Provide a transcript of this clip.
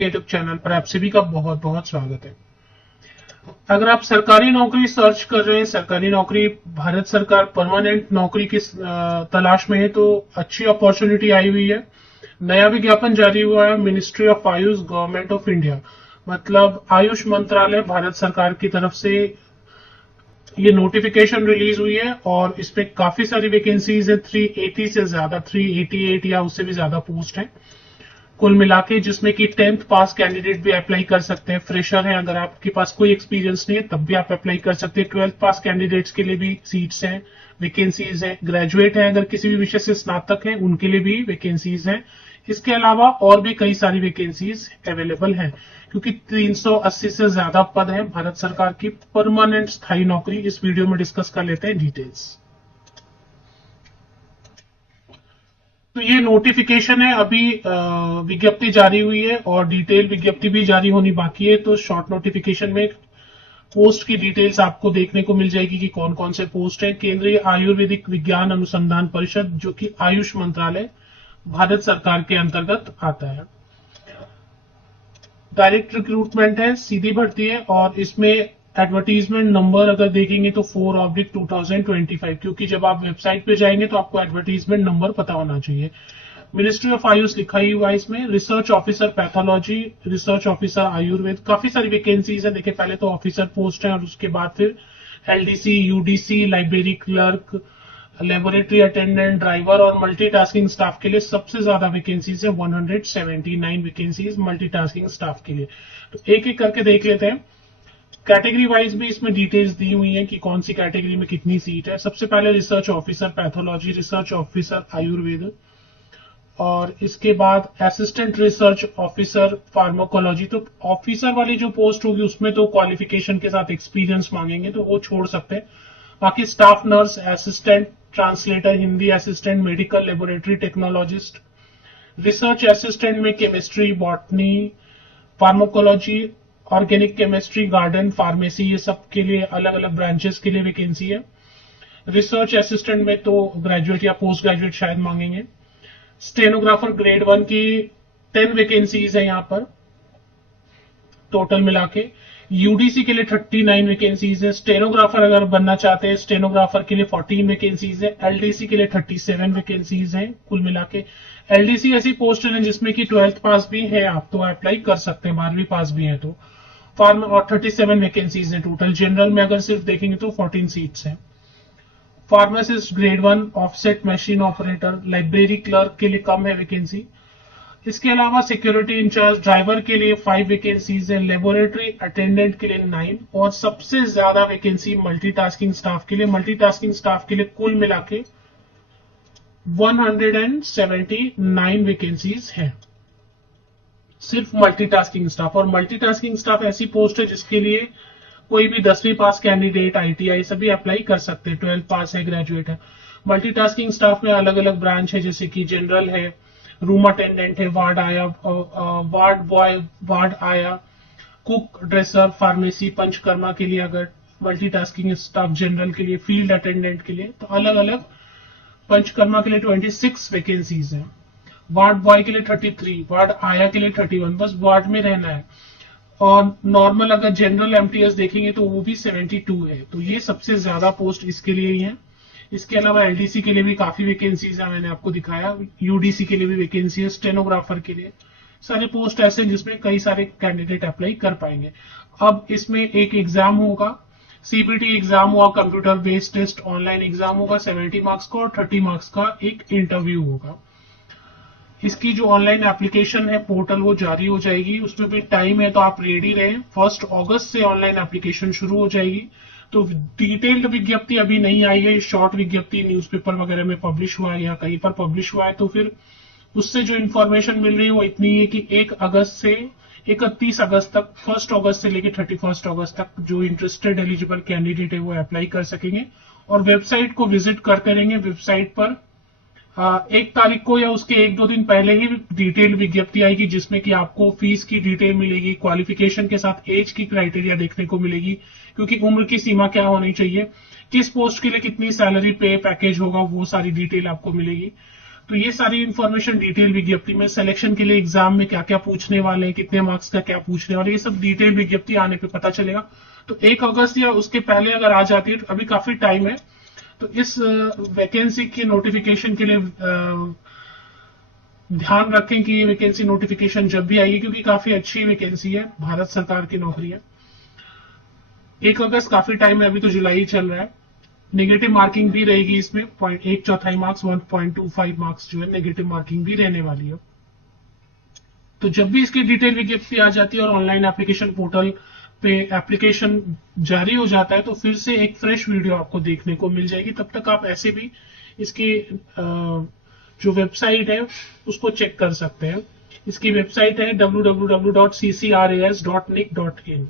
YouTube channel पर आप सभी का बहुत बहुत स्वागत है। अगर आप सरकारी नौकरी सर्च कर रहे हैं, सरकारी नौकरी, भारत सरकार परमानेंट नौकरी की तलाश में है, तो अच्छी अपॉर्चुनिटी आई हुई है। नया विज्ञापन जारी हुआ है ministry of Ayush, government of India, मतलब आयुष मंत्रालय, भारत सरकार की तरफ से ये नोटिफिकेशन रिलीज हुई है और इसमें काफी सारी वैकेंसीज है। 380 से ज्यादा, 388 या उससे भी ज्यादा पोस्ट है कुल मिला के, जिसमें कि 10th पास कैंडिडेट भी अप्लाई कर सकते हैं। फ्रेशर है, अगर आपके पास कोई एक्सपीरियंस नहीं है तब भी आप अप्लाई कर सकते हैं। 12th पास कैंडिडेट्स के लिए भी सीट्स हैं, वैकेंसीज हैं। ग्रेजुएट है, अगर किसी भी विषय से स्नातक है, उनके लिए भी वैकेंसीज हैं। इसके अलावा और भी कई सारी वैकेंसीज अवेलेबल हैं, क्योंकि 380 से ज्यादा पद है भारत सरकार की परमानेंट स्थायी नौकरी। इस वीडियो में डिस्कस कर लेते हैं डिटेल्स। तो ये नोटिफिकेशन है, अभी विज्ञप्ति जारी हुई है और डिटेल विज्ञप्ति भी जारी होनी बाकी है। तो शॉर्ट नोटिफिकेशन में पोस्ट की डिटेल्स आपको देखने को मिल जाएगी कि कौन कौन से पोस्ट है। केंद्रीय आयुर्वेदिक विज्ञान अनुसंधान परिषद, जो कि आयुष मंत्रालय भारत सरकार के अंतर्गत आता है। डायरेक्ट रिक्रूटमेंट है, सीधी भर्ती है, और इसमें एडवर्टीजमेंट नंबर अगर देखेंगे तो 4/2025, क्योंकि जब आप वेबसाइट पे जाएंगे तो आपको एडवर्टीजमेंट नंबर पता होना चाहिए। मिनिस्ट्री ऑफ आयुष लिखा ही हुआ है इसमें। Research officer pathology, research officer Ayurveda, काफी सारी वैकेंसीज है। देखिए, पहले तो ऑफिसर पोस्ट है और उसके बाद फिर LDC, UDC, library clerk, laboratory attendant, driver और मल्टीटास्किंग स्टाफ के लिए सबसे ज्यादा वैकेंसीज है। 179 वैकेंसीज मल्टीटास्किंग स्टाफ के लिए। तो एक एक करके देख लेते हैं। कैटेगरी वाइज भी इसमें डिटेल्स दी हुई है कि कौन सी कैटेगरी में कितनी सीट है। सबसे पहले research officer pathology, research officer Ayurveda, और इसके बाद असिस्टेंट रिसर्च ऑफिसर फार्माकोलॉजी। तो ऑफिसर वाली जो पोस्ट होगी उसमें तो क्वालिफिकेशन के साथ एक्सपीरियंस मांगेंगे, तो वो छोड़ सकते हैं। बाकी staff nurse, assistant translator, Hindi assistant, medical laboratory technologist, research assistant में chemistry, botany, pharmacology, organic chemistry, garden, pharmacy, ये सब के लिए अलग अलग ब्रांचेस के लिए वैकेंसी है। रिसर्च असिस्टेंट में तो ग्रेजुएट या पोस्ट ग्रेजुएट शायद मांगेंगे। स्टेनोग्राफर ग्रेड 1 की 10 वैकेंसीज है यहाँ पर टोटल मिला के। यूडीसी के लिए 39 वैकेंसीज है। स्टेनोग्राफर अगर बनना चाहते हैं, स्टेनोग्राफर के लिए 14 वैकेंसीज है। एलडीसी के लिए 37 वैकेंसीज हैं कुल मिला के। एलडीसी ऐसी पोस्ट है जिसमें कि 12th पास भी है, आप तो अप्लाई कर सकते हैं, 12वीं पास भी है तो। फार्म और 37 वैकेंसीज है टोटल। जनरल में अगर सिर्फ देखेंगे तो 14 सीट्स हैं। Pharmacist grade 1, offset machine operator, library clerk के लिए कम है वैकेंसी। इसके अलावा सिक्योरिटी इंचार्ज, ड्राइवर के लिए 5 वैकेंसीज है। लेबोरेटरी अटेंडेंट के लिए 9, और सबसे ज्यादा वैकेंसी मल्टीटास्किंग स्टाफ के लिए। मल्टीटास्किंग स्टाफ के लिए कुल मिला के 179 वैकेंसीज है, सिर्फ मल्टीटास्किंग स्टाफ। और मल्टीटास्किंग स्टाफ ऐसी पोस्ट है जिसके लिए कोई भी 10वीं पास कैंडिडेट, आईटीआई सभी अप्लाई कर सकते हैं। 12th पास है, ग्रेजुएट है। मल्टीटास्किंग स्टाफ में अलग अलग ब्रांच है, जैसे कि जनरल है, रूम अटेंडेंट है, वार्ड आया, वार्ड बॉय, वार्ड आया, कुक, ड्रेसर, फार्मेसी, पंचकर्मा के लिए अगर मल्टीटास्किंग स्टाफ, जनरल के लिए, फील्ड अटेंडेंट के लिए तो अलग अलग। पंचकर्मा के लिए 26 वैकेंसीज है। वार्ड बॉय के लिए 33, वार्ड आया के लिए 31, बस वार्ड में रहना है। और नॉर्मल अगर जनरल एमटीएस देखेंगे तो वो भी 72 है। तो ये सबसे ज्यादा पोस्ट इसके लिए ही है। इसके अलावा एलडीसी के लिए भी काफी वैकेंसीज है, मैंने आपको दिखाया। यूडीसी के लिए भी वैकेंसी है, स्टेनोग्राफर के लिए। सारे पोस्ट ऐसे जिसमें कई सारे कैंडिडेट अप्लाई कर पाएंगे। अब इसमें एक एग्जाम होगा, सीबीटी एग्जाम हुआ, computer based test, online exam होगा 70 मार्क्स का, और 30 मार्क्स का एक इंटरव्यू होगा। इसकी जो ऑनलाइन एप्लीकेशन है पोर्टल, वो जारी हो जाएगी, उसमें भी टाइम है तो आप रेडी रहें। 1 अगस्त से ऑनलाइन एप्लीकेशन शुरू हो जाएगी। तो डिटेल्ड विज्ञप्ति अभी नहीं आई है, शॉर्ट विज्ञप्ति न्यूज़पेपर वगैरह में पब्लिश हुआ है या कहीं पर पब्लिश हुआ है। तो फिर उससे जो इन्फॉर्मेशन मिल रही है वो इतनी है कि 1 अगस्त से 31 अगस्त तक, 1 अगस्त से लेकर 31 अगस्त तक जो इंटरेस्टेड एलिजिबल कैंडिडेट है वो अप्लाई कर सकेंगे। और वेबसाइट को विजिट करते रहेंगे। वेबसाइट पर 1 तारीख को या उसके 1-2 दिन पहले ही डिटेल विज्ञप्ति आएगी, जिसमें कि आपको फीस की डिटेल मिलेगी, क्वालिफिकेशन के साथ एज की क्राइटेरिया देखने को मिलेगी, क्योंकि उम्र की सीमा क्या होनी चाहिए, किस पोस्ट के लिए कितनी सैलरी पे पैकेज होगा, वो सारी डिटेल आपको मिलेगी। तो ये सारी इंफॉर्मेशन डिटेल विज्ञप्ति में, सिलेक्शन के लिए एग्जाम में क्या क्या पूछने वाले हैं, कितने मार्क्स का क्या पूछने वाले, ये सब डिटेल विज्ञप्ति आने पे पता चलेगा। तो 1 अगस्त या उसके पहले अगर आ जाती है तो अभी काफी टाइम है। तो इस वैकेंसी के नोटिफिकेशन के लिए ध्यान रखें कि ये वैकेंसी नोटिफिकेशन जब भी आएगी, क्योंकि काफी अच्छी वैकेंसी है, भारत सरकार की नौकरी है। 1 अगस्त काफी टाइम है, अभी तो जुलाई चल रहा है। नेगेटिव मार्किंग भी रहेगी इसमें, 1/4 मार्क्स, 1.25 मार्क्स जो है नेगेटिव मार्किंग भी रहने वाली है। तो जब भी इसकी डिटेल विज्ञप्ति आ जाती है और ऑनलाइन एप्लीकेशन पोर्टल पे एप्लीकेशन जारी हो जाता है, तो फिर से एक फ्रेश वीडियो आपको देखने को मिल जाएगी। तब तक आप ऐसे भी इसकी जो वेबसाइट है उसको चेक कर सकते हैं। इसकी वेबसाइट है www.ccras.nic.in।